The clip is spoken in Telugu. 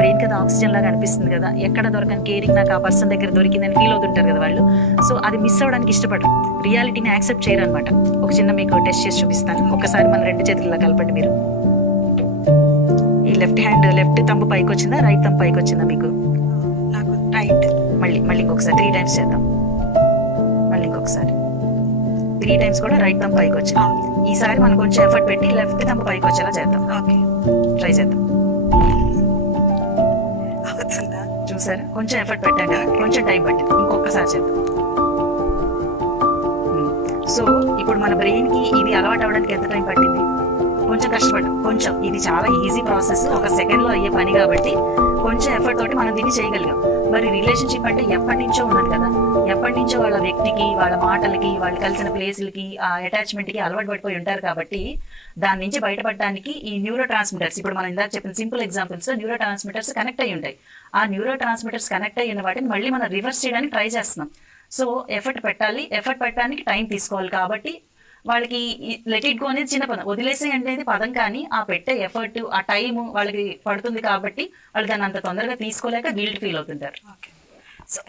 బ్రెయిన్ కదా ఆక్సిజన్ లాగా అనిపిస్తుంది కదా, ఎక్కడ దొరకని కేరింగ్ నాకు ఆ పర్సన్ దగ్గర దొరికిందని ఫీల్ అవుతుంటారు కదా వాళ్ళు. సో అది మిస్ అవ్వడానికి ఇష్టపడరు, రియాలిటీని యాక్సెప్ట్ చేయరు అనమాట. ఒక చిన్న మీకు టెస్ట్ చేసి చూపిస్తాను. ఒకసారి మన రెండు చేతుల్లో కలపండి మీరు. ఈ లెఫ్ట్ హ్యాండ్ లెఫ్ట్ తంబు పైకి వచ్చిందా, రైట్ తంబు పైకి వచ్చిందా మీకు? నాకు రైట్. మళ్ళీ ఇంకొకసారి 3 times చేద్దాం. మళ్ళీ ఇంకొకసారి 3 times కూడా రైట్ తంబు పైకి వచ్చింది. ఈసారి మనం కొంచెం ఎఫర్ట్ పెట్టి లెఫ్ట్ తంబు పైకి వచ్చేలా చేద్దాం. ఓకే, ట్రై చేద్దాం. అవుతుందా? చూసారా, కొంచెం ఎఫర్ట్ పెట్టాం కదా, కొంచెం టైం పట్టింది. ఇంకొకసారి చేద్దాం. సో ఇప్పుడు మన బ్రెయిన్కి ఇది అలవాటు అవ్వడానికి ఎంత టైం పట్టింది? కొంచెం కష్టపడ్డాం. కొంచెం ఇది చాలా ఈజీ ప్రాసెస్, ఒక సెకండ్లో అయ్యే పని కాబట్టి కొంచెం ఎఫర్ట్ తోటి మనం దీన్ని చేయగలిగాం. మరి రిలేషన్షిప్ అంటే ఎప్పటి నుంచో ఉన్నది కదా, ఎప్పటి నుంచో వాళ్ళ వ్యక్తికి, వాళ్ళ మాటలకి, వాళ్ళు కలిసిన ప్లేస్లకి, ఆ అటాచ్మెంట్కి అలవాటు పడిపోయి ఉంటారు కాబట్టి దాని నుంచి బయటపడడానికి ఈ న్యూరో ట్రాన్స్మిటర్స్, ఇప్పుడు మనం ఇందాక చెప్పిన simple examples, neuro transmitters connect అయ్యి ఉంటాయి. ఆ న్యూరో ట్రాన్స్మిటర్స్ కనెక్ట్ అయిన వాటిని మళ్ళీ మనం రివర్స్ చేయడానికి ట్రై చేస్తున్నాం. సో ఎఫర్ట్ పెట్టాలి, ఎఫర్ట్ పెట్టడానికి టైం తీసుకోవాలి. కాబట్టి వాళ్ళకి లెట్ ఇట్ గో అనేది చిన్న పదం, వదిలేసే అనేది పదం, కానీ ఆ పెట్టే ఎఫర్ట్, ఆ టైం వాళ్ళకి పడుతుంది కాబట్టి వాళ్ళు దాన్ని అంత తొందరగా తీసుకోలేక గిల్ట్ ఫీల్ అవుతుంటారు. ఓకే. సో